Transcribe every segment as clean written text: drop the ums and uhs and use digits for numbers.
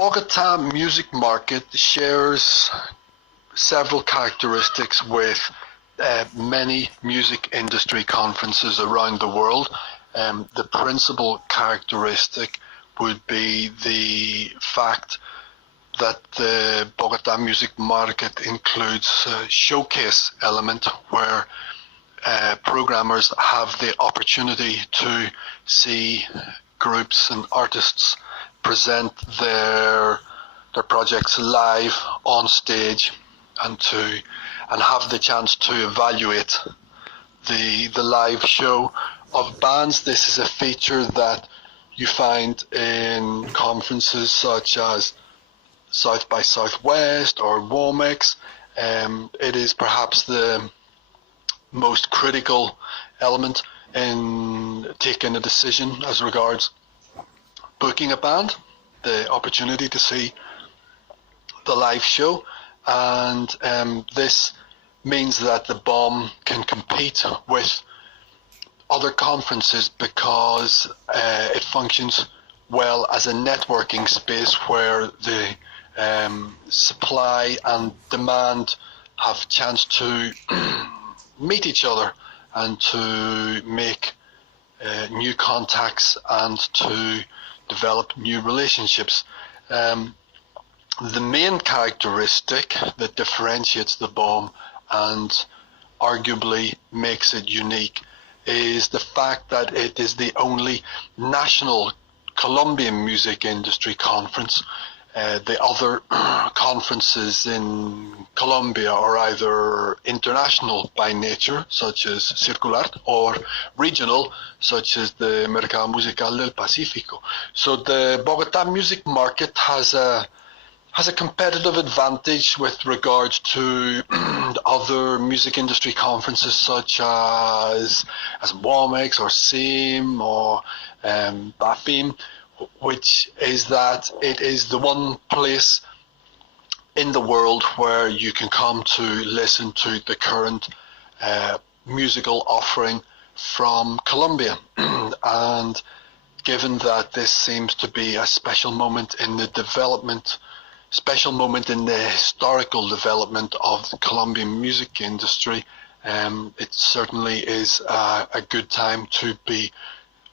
Bogotá music market shares several characteristics with many music industry conferences around the world. The principal characteristic would be the fact that the Bogotá music market includes a showcase element where programmers have the opportunity to see groups and artists present their projects live on stage and have the chance to evaluate the live show of bands. This is a feature that you find in conferences such as South by Southwest or BOMM Dec. It is perhaps the most critical element in taking a decision as regards booking a band, the opportunity to see the live show, and this means that the BOMM can compete with other conferences because it functions well as a networking space where the supply and demand have chance to meet each other and to make new contacts and to develop new relationships. The main characteristic that differentiates the BOMM and arguably makes it unique is the fact that it is the only national Colombian music industry conference. The other conferences in Colombia are either international by nature, such as Circulart, or regional, such as the Mercado Musical del Pacífico. So the Bogotá music market has a competitive advantage with regards to other music industry conferences such as BOMM Dec or SEAM or BAFIM, which is that it is the one place in the world where you can come to listen to the current musical offering from Colombia. And given that this seems to be a special moment in the historical development of the Colombian music industry, it certainly is a good time to be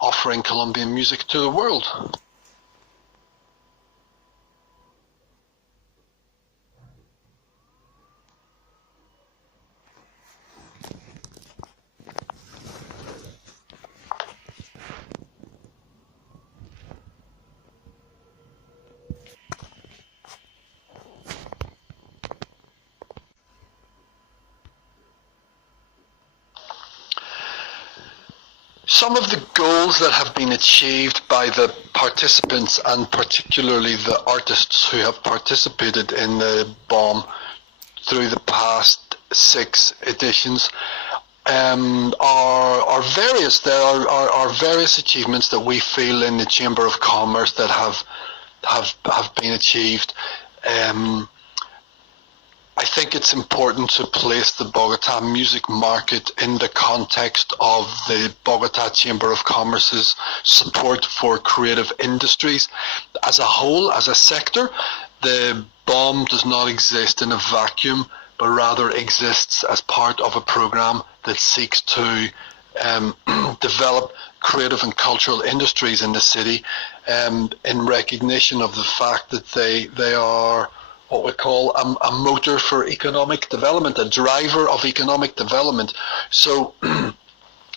offering Colombian music to the world. Some of the goals that have been achieved by the participants, and particularly the artists who have participated in the BOMM through the past 6 editions, are various. There are various achievements that we feel in the Chamber of Commerce that have been achieved. I think it's important to place the Bogotá music market in the context of the Bogotá Chamber of Commerce's support for creative industries. As a whole, as a sector, the BOMM does not exist in a vacuum, but rather exists as part of a program that seeks to develop creative and cultural industries in the city, in recognition of the fact that they are what we call a motor for economic development, a driver of economic development. So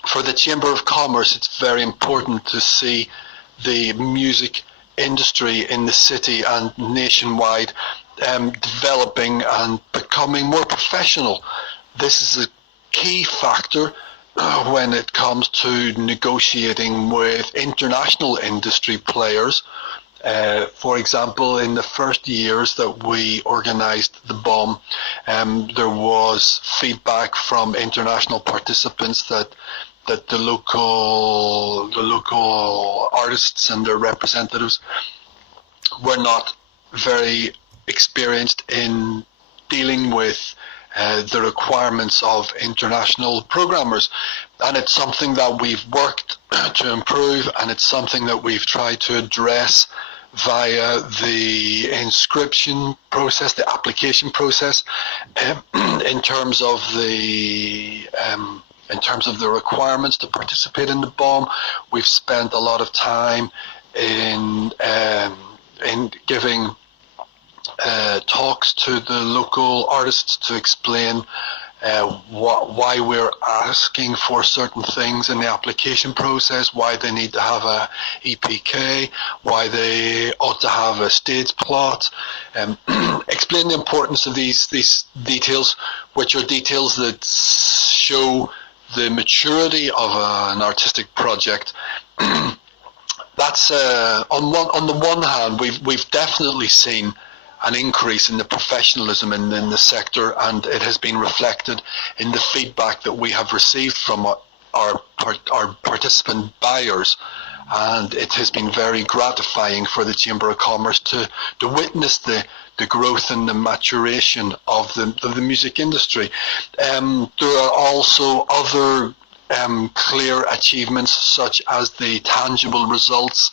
for the Chamber of Commerce, it's very important to see the music industry in the city and nationwide developing and becoming more professional. This is a key factor when it comes to negotiating with international industry players. For example, in the first years that we organized the BOMM, there was feedback from international participants that the local artists and their representatives were not very experienced in dealing with the requirements of international programmers. And it's something that we've worked to improve, and it's something that we've tried to address via the inscription process, the application process, in terms of the requirements to participate in the BOMM. We've spent a lot of time in giving talks to the local artists to explain why we're asking for certain things in the application process, why they need to have a EPK, why they ought to have a stage plot, explain the importance of these details, which are details that show the maturity of an artistic project. That's on the one hand, we've definitely seen an increase in the professionalism in the sector, and it has been reflected in the feedback that we have received from our participant buyers, and it has been very gratifying for the Chamber of Commerce to witness the growth and the maturation of the music industry. There are also other clear achievements, such as the tangible results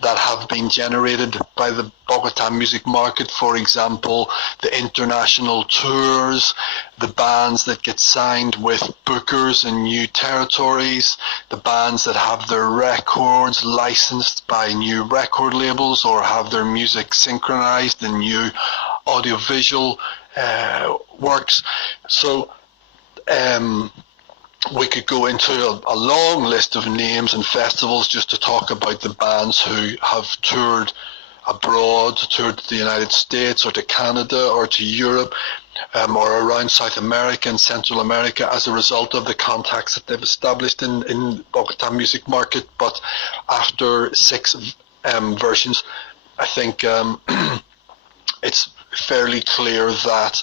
that have been generated by the Bogotá music market. For example, the international tours, the bands that get signed with bookers in new territories, the bands that have their records licensed by new record labels or have their music synchronized in new audiovisual works. So we could go into a long list of names and festivals just to talk about the bands who have toured abroad, toured to the United States or to Canada or to Europe, or around South America and Central America as a result of the contacts that they've established in Bogotá music market. But after 6 versions, I think it's fairly clear that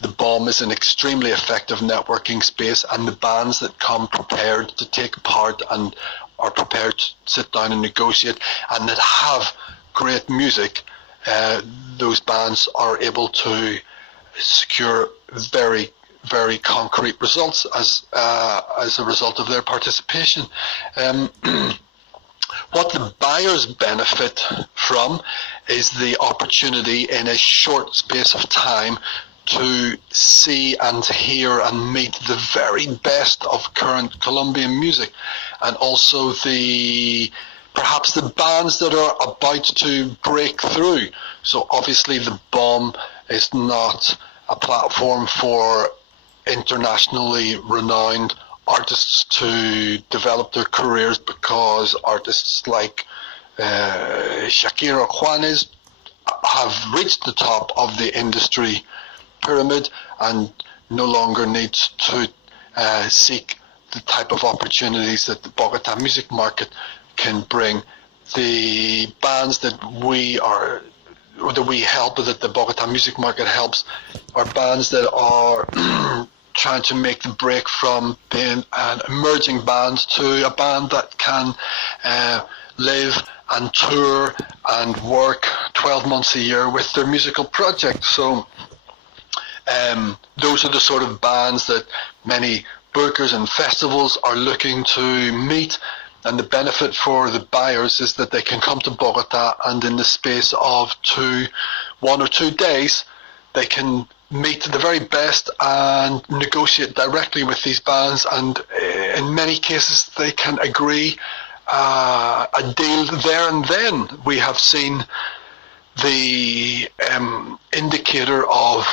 the BOMM is an extremely effective networking space, and the bands that come prepared to take part and are prepared to sit down and negotiate and that have great music, those bands are able to secure very, very concrete results as a result of their participation. What the buyers benefit from is the opportunity in a short space of time to see and hear and meet the very best of current Colombian music, and also perhaps the bands that are about to break through. So obviously the BOMM is not a platform for internationally renowned artists to develop their careers, because artists like Shakira Juanes have reached the top of the industry pyramid and no longer needs to seek the type of opportunities that the Bogotá music market can bring. The bands that we help, that the Bogotá music market helps, are bands that are trying to make the break from being an emerging band to a band that can live and tour and work 12 months a year with their musical project. So those are the sort of bands that many bookers and festivals are looking to meet, and the benefit for the buyers is that they can come to Bogotá, and in the space of 1 or 2 days they can meet the very best and negotiate directly with these bands, and in many cases they can agree a deal there and then. We have seen the indicator of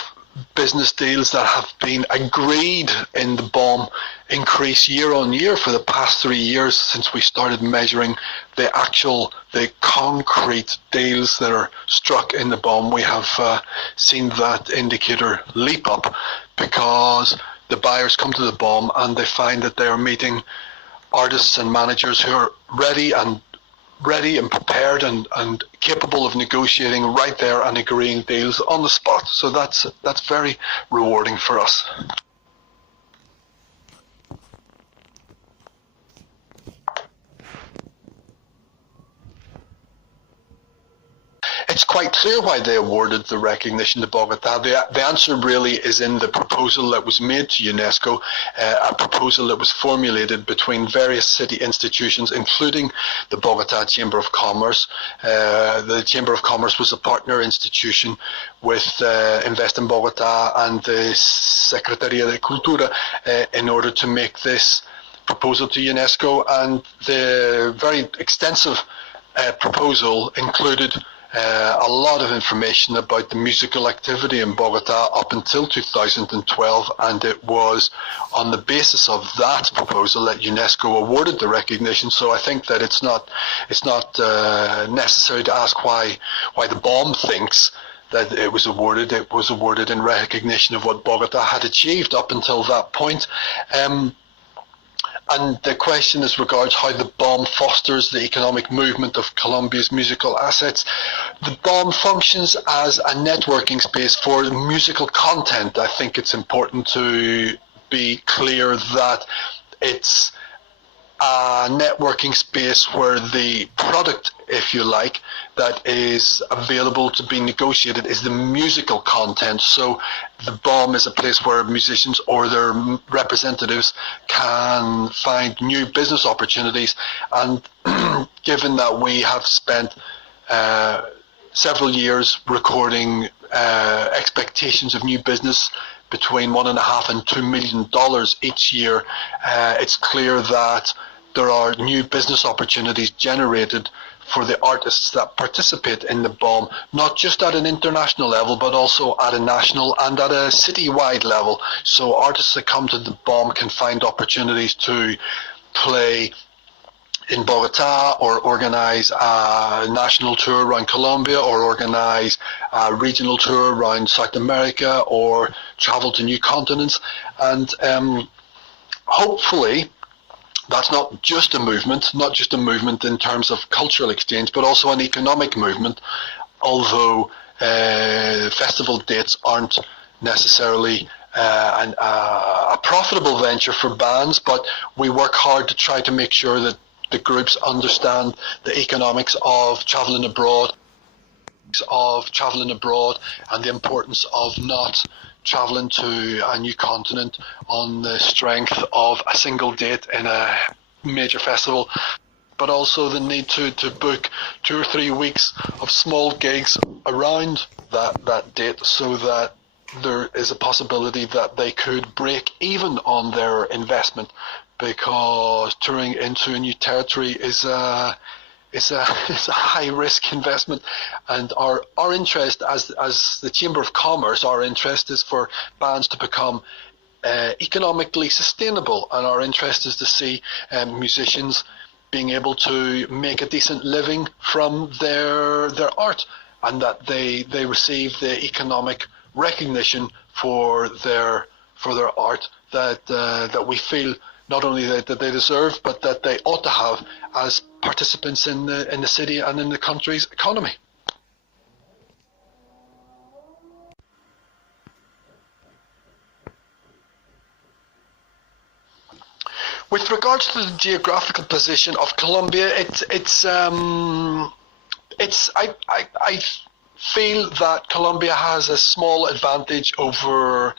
business deals that have been agreed in the BOMM increase year on year for the past 3 years since we started measuring the concrete deals that are struck in the BOMM. We have seen that indicator leap up because the buyers come to the BOMM and they find that they are meeting artists and managers who are ready and prepared and capable of negotiating right there and agreeing deals on the spot. So that's very rewarding for us. it's quite clear why they awarded the recognition to Bogotá. The answer really is in the proposal that was made to UNESCO, a proposal that was formulated between various city institutions, including the Bogotá Chamber of Commerce. The Chamber of Commerce was a partner institution with Invest in Bogotá and the Secretaría de Cultura in order to make this proposal to UNESCO, and the very extensive proposal included a lot of information about the musical activity in Bogotá up until 2012, and it was on the basis of that proposal that UNESCO awarded the recognition. So I think that it's not necessary to ask why the BOMM thinks that it was awarded. It was awarded in recognition of what Bogotá had achieved up until that point. And the question as regards how the BOMM fosters the economic movement of Colombia's musical assets. The BOMM functions as a networking space for musical content. I think it's important to be clear that it's a networking space where the product, if you like, that is available to be negotiated is the musical content. So the BOMM is a place where musicians or their representatives can find new business opportunities. And given that we have spent several years recording expectations of new business between $1.5 and $2 million each year, it's clear that there are new business opportunities generated for the artists that participate in the BOMM, not just at an international level, but also at a national and at a citywide level. So artists that come to the BOMM can find opportunities to play in Bogotá, or organize a national tour around Colombia, or organize a regional tour around South America, or travel to new continents. And hopefully that's not just a movement in terms of cultural exchange, but also an economic movement, although festival dates aren't necessarily a profitable venture for bands, but we work hard to try to make sure that the groups understand the economics of traveling abroad, and the importance of not traveling to a new continent on the strength of a single date in a major festival, but also the need to book 2 or 3 weeks of small gigs around that date, so that there is a possibility that they could break even on their investment, because touring into a new territory is a high risk investment. And our interest as the Chamber of Commerce, our interest is for bands to become economically sustainable, and our interest is to see musicians being able to make a decent living from their art, and that they receive the economic recognition for their art that we feel not only that they deserve, but that they ought to have as participants in the city and in the country's economy. With regards to the geographical position of Colombia, I feel that Colombia has a small advantage over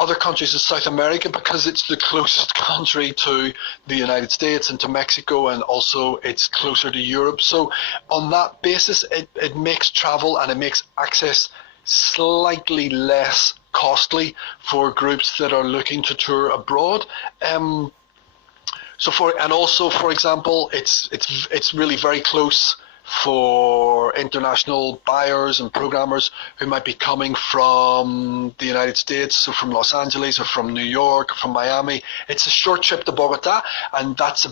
other countries in South America, because it's the closest country to the United States and to Mexico, and also it's closer to Europe. So on that basis, it makes travel and it makes access slightly less costly for groups that are looking to tour abroad. For example, it's really very close for international buyers and programmers who might be coming from the United States, so from Los Angeles or from New York or from Miami. It's a short trip to Bogotá, and that's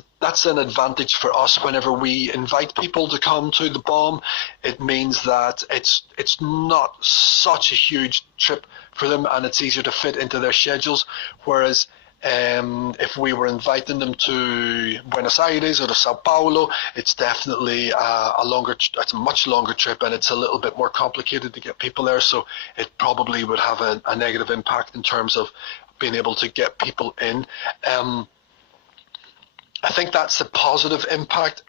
an advantage for us whenever we invite people to come to the BOMM. It means that it's not such a huge trip for them, and it's easier to fit into their schedules, whereas if we were inviting them to Buenos Aires or to Sao Paulo, it's definitely it's a much longer trip, and it's a little bit more complicated to get people there. So it probably would have a negative impact in terms of being able to get people in. I think that's a positive impact.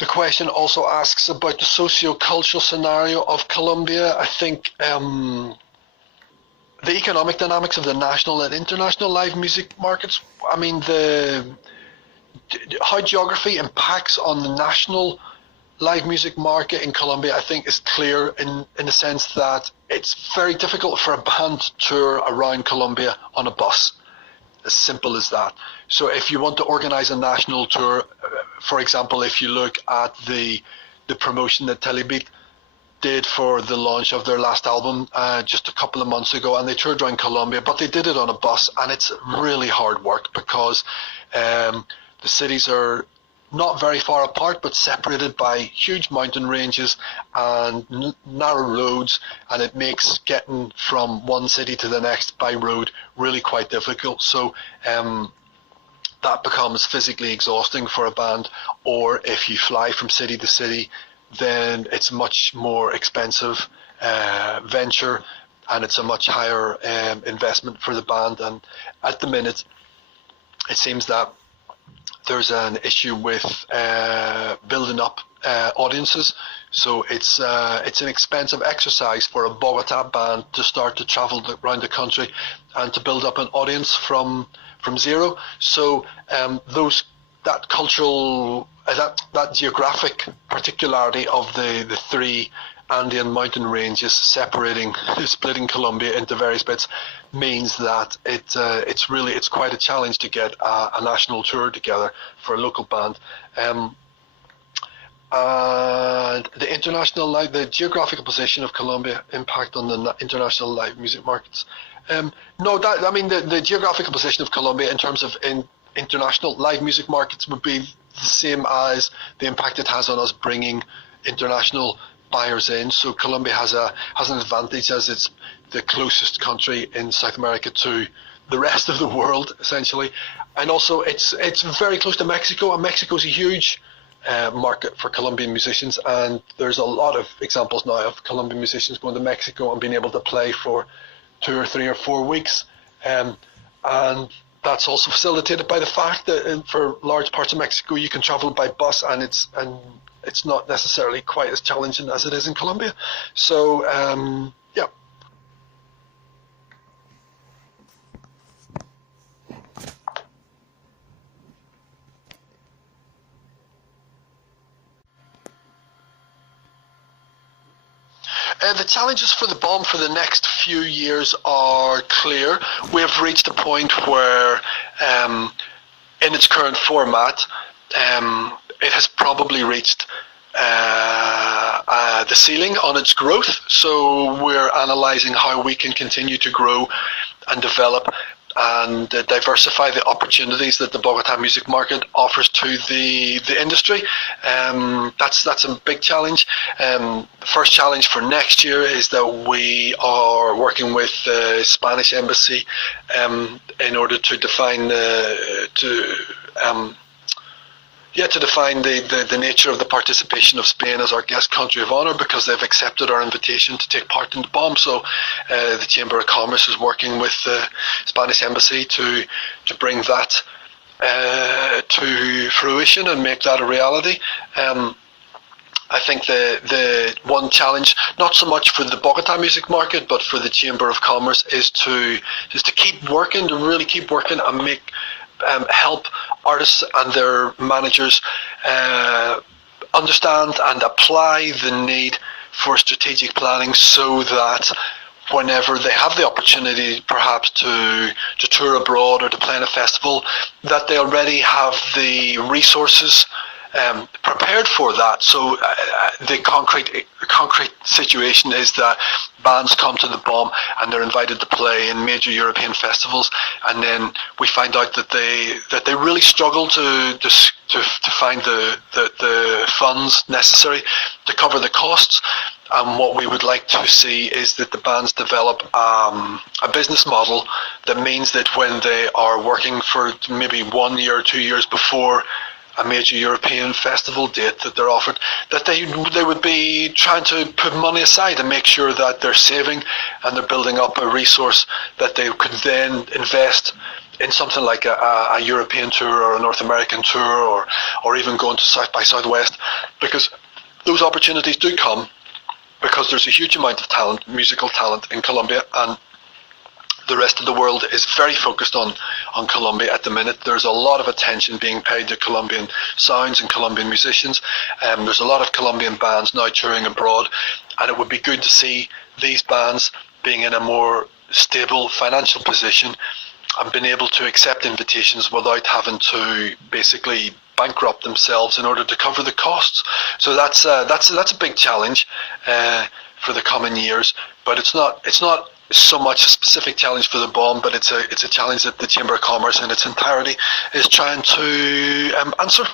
The question also asks about the socio-cultural scenario of Colombia. I think the economic dynamics of the national and international live music markets, I mean, how geography impacts on the national live music market in Colombia, I think, is clear in the sense that it's very difficult for a band to tour around Colombia on a bus. As simple as that. So if you want to organize a national tour, for example, if you look at the promotion that Telebeat did for the launch of their last album just a couple of months ago, and they toured around Colombia, but they did it on a bus, and it's really hard work because the cities are not very far apart, but separated by huge mountain ranges and narrow roads, and it makes getting from one city to the next by road really quite difficult. So that becomes physically exhausting for a band. Or if you fly from city to city, then it's a much more expensive venture, and it's a much higher investment for the band. And at the minute, it seems that there's an issue with building up audiences. So it's an expensive exercise for a Bogotá band to start to travel around the country and to build up an audience from zero. So that cultural, that geographic particularity of the three Andean mountain ranges splitting Colombia into various bits means that it's quite a challenge to get a national tour together for a local band. And the geographical position of Colombia impact on the international live music markets. The geographical position of Colombia in terms of international live music markets would be the same as the impact it has on us bringing international buyers in. So Colombia has an advantage as it's the closest country in South America to the rest of the world, essentially, and also it's very close to Mexico, and Mexico's a huge market for Colombian musicians, and there's a lot of examples now of Colombian musicians going to Mexico and being able to play for 2 or 3 or 4 weeks, and that's also facilitated by the fact that for large parts of Mexico you can travel by bus, and it's not necessarily quite as challenging as it is in Colombia. So yeah. The challenges for the BOMM for the next few years are clear. We have reached a point where, in its current format, it has probably reached the ceiling on its growth. So we're analysing how we can continue to grow and develop and diversify the opportunities that the Bogotá music market offers to the industry. That's a big challenge. The first challenge for next year is that we are working with the Spanish embassy in order to define the nature of the participation of Spain as our guest country of honour, because they've accepted our invitation to take part in the BOMM. So the Chamber of Commerce is working with the Spanish embassy to bring that to fruition and make that a reality. I think the one challenge, not so much for the Bogotá music market, but for the Chamber of Commerce, is to keep working, to really keep working and make help artists and their managers understand and apply the need for strategic planning, so that whenever they have the opportunity perhaps to tour abroad or to play in a festival, that they already have the resources prepared for that. So the concrete situation is that bands come to the BOMM and they're invited to play in major European festivals, and then we find out that they really struggle to find the funds necessary to cover the costs. And what we would like to see is that the bands develop a business model that means that when they are working for maybe 1 year or 2 years before a major European festival date that they're offered, that they would be trying to put money aside and make sure that they're saving and they're building up a resource that they could then invest in something like a European tour or a North American tour, or even going to South by Southwest, because those opportunities do come because there's a huge amount of talent, musical talent in Colombia, and the rest of the world is very focused on Colombia at the minute. There's a lot of attention being paid to Colombian sounds and Colombian musicians. There's a lot of Colombian bands now touring abroad, and it would be good to see these bands being in a more stable financial position and being able to accept invitations without having to basically bankrupt themselves in order to cover the costs. So that's a big challenge for the coming years. But it's not so much a specific challenge for the BOMM, but it's a challenge that the Chamber of Commerce in its entirety is trying to answer.